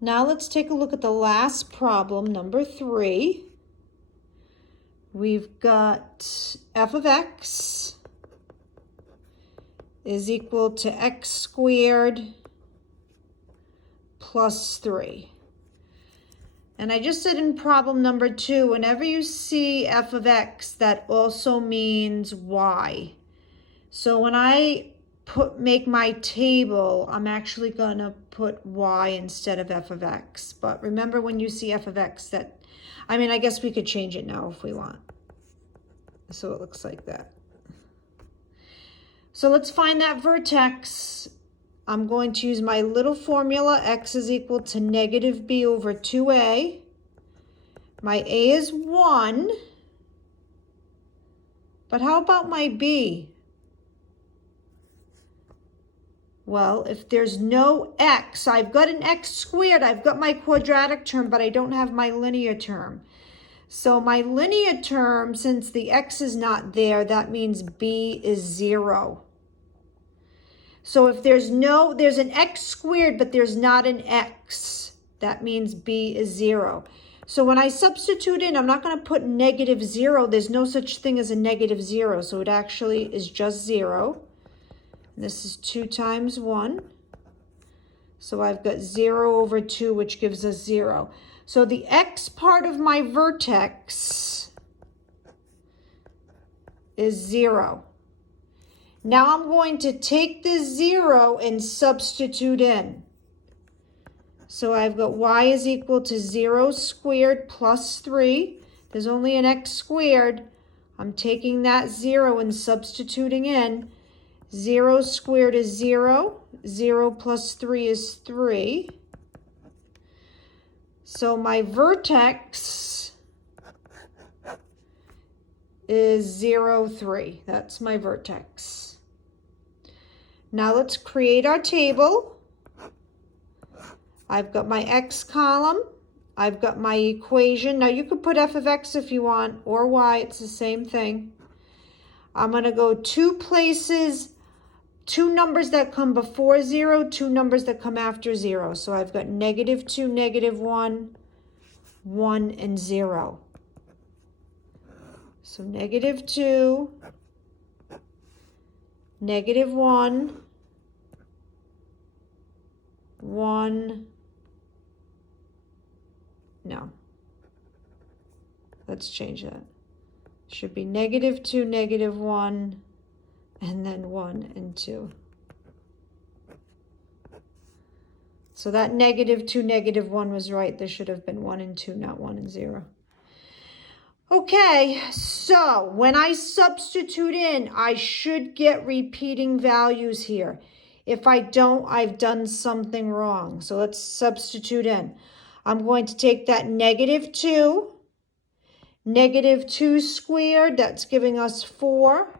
Now let's take a look at the last problem, number 3. We've got f of x is equal to x squared plus 3. And I just said in problem number 2, whenever you see f of x, that also means y. So when I make my table, I'm actually going to put y instead of f of x. But remember, when you see f of x, I guess we could change it now if we want. So it looks like that. So let's find that vertex. I'm going to use my little formula. X is equal to negative b over 2a. My a is 1. But how about my b? Well, if there's no x, I've got an x squared. I've got my quadratic term, but I don't have my linear term. So my linear term, since the x is not there, that means b is 0. So if there's an x squared, but there's not an x, that means b is 0. So when I substitute in, I'm not going to put negative 0. There's no such thing as a negative 0. So it actually is just 0. And this is 2 times 1. So I've got 0 over 2, which gives us 0. So the x part of my vertex is 0. Now I'm going to take this 0 and substitute in. So I've got y is equal to 0 squared plus 3. There's only an x squared. I'm taking that 0 and substituting in. 0 squared is 0. 0 plus 3 is 3. So my vertex is 0, 3. That's my vertex. Now let's create our table. I've got my x column. I've got my equation. Now you could put f of x if you want, or y. It's the same thing. I'm going to go 2 places, 2 numbers that come before 0, 2 numbers that come after 0. So I've got negative 2, negative 1, 1, and 0. So negative 2, negative 1, 1, no. Let's change that. Should be negative 2, negative 1, and then 1 and 2. So that negative 2, negative 1 was right. There should have been 1 and 2, not 1 and 0. Okay, so when I substitute in, I should get repeating values here. If I don't, I've done something wrong. So let's substitute in. I'm going to take that negative 2. Negative 2 squared, that's giving us 4.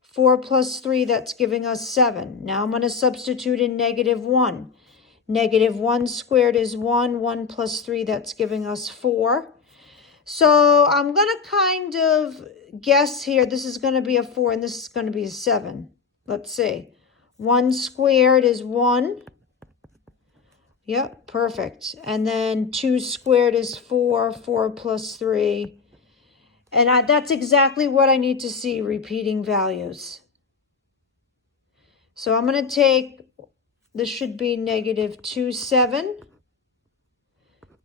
4 plus 3, that's giving us 7. Now I'm going to substitute in negative 1. Negative 1 squared is 1. 1 plus 3, that's giving us 4. So I'm going to kind of guess here. This is going to be a 4 and this is going to be a 7. Let's see. 1 squared is 1. Yep, perfect. And then 2 squared is 4. 4 plus 3. And that's exactly what I need to see, repeating values. So I'm going to take, this should be negative 2, 7.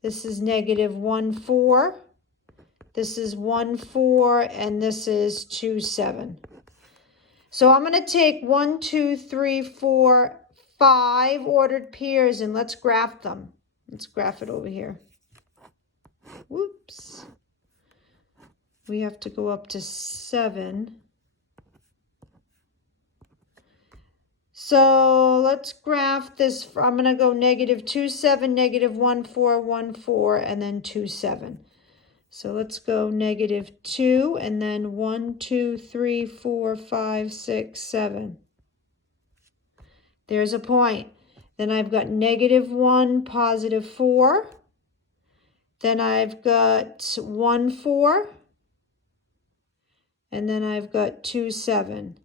This is negative 1, 4. This is 1, 4, and this is 2, 7. So I'm going to take 1, 2, 3, 4, 5 ordered pairs, and let's graph them. Let's graph it over here. Whoops. We have to go up to 7. So let's graph this. I'm going to go negative 2, 7, negative 1, 4, 1, 4, and then 2, 7. So let's go negative 2, and then 1, 2, 3, 4, 5, 6, 7. There's a point. Then I've got negative 1, positive 4. Then I've got 1, 4. And then I've got 2, 7.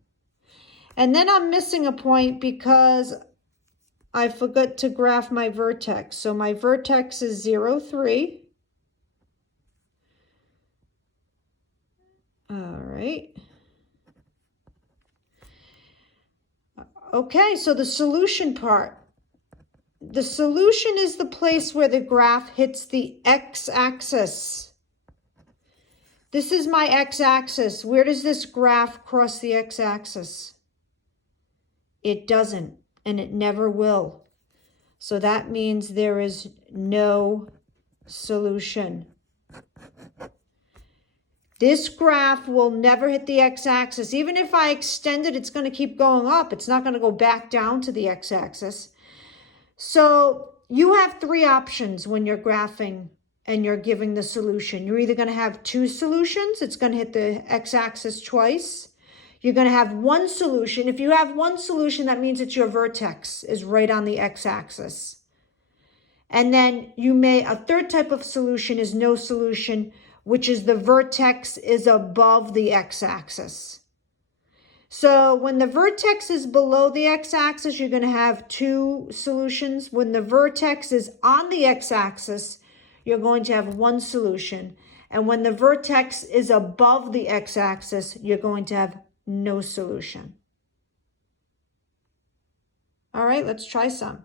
And then I'm missing a point because I forgot to graph my vertex. So my vertex is 0, 3. All right. Okay, so the solution part. The solution is the place where the graph hits the x-axis. This is my x-axis. Where does this graph cross the x-axis? It doesn't, and it never will. So that means there is no solution. This graph will never hit the x-axis. Even if I extend it, it's going to keep going up. It's not going to go back down to the x-axis. So you have 3 options when you're graphing and you're giving the solution. You're either going to have 2 solutions. It's going to hit the x-axis twice. You're going to have 1 solution. If you have 1 solution, that means it's your vertex is right on the x-axis. And then a third type of solution is no solution, which is the vertex is above the x-axis. So when the vertex is below the x-axis, you're going to have 2 solutions. When the vertex is on the x-axis, you're going to have 1 solution. And when the vertex is above the x-axis, you're going to have no solution. All right, let's try some.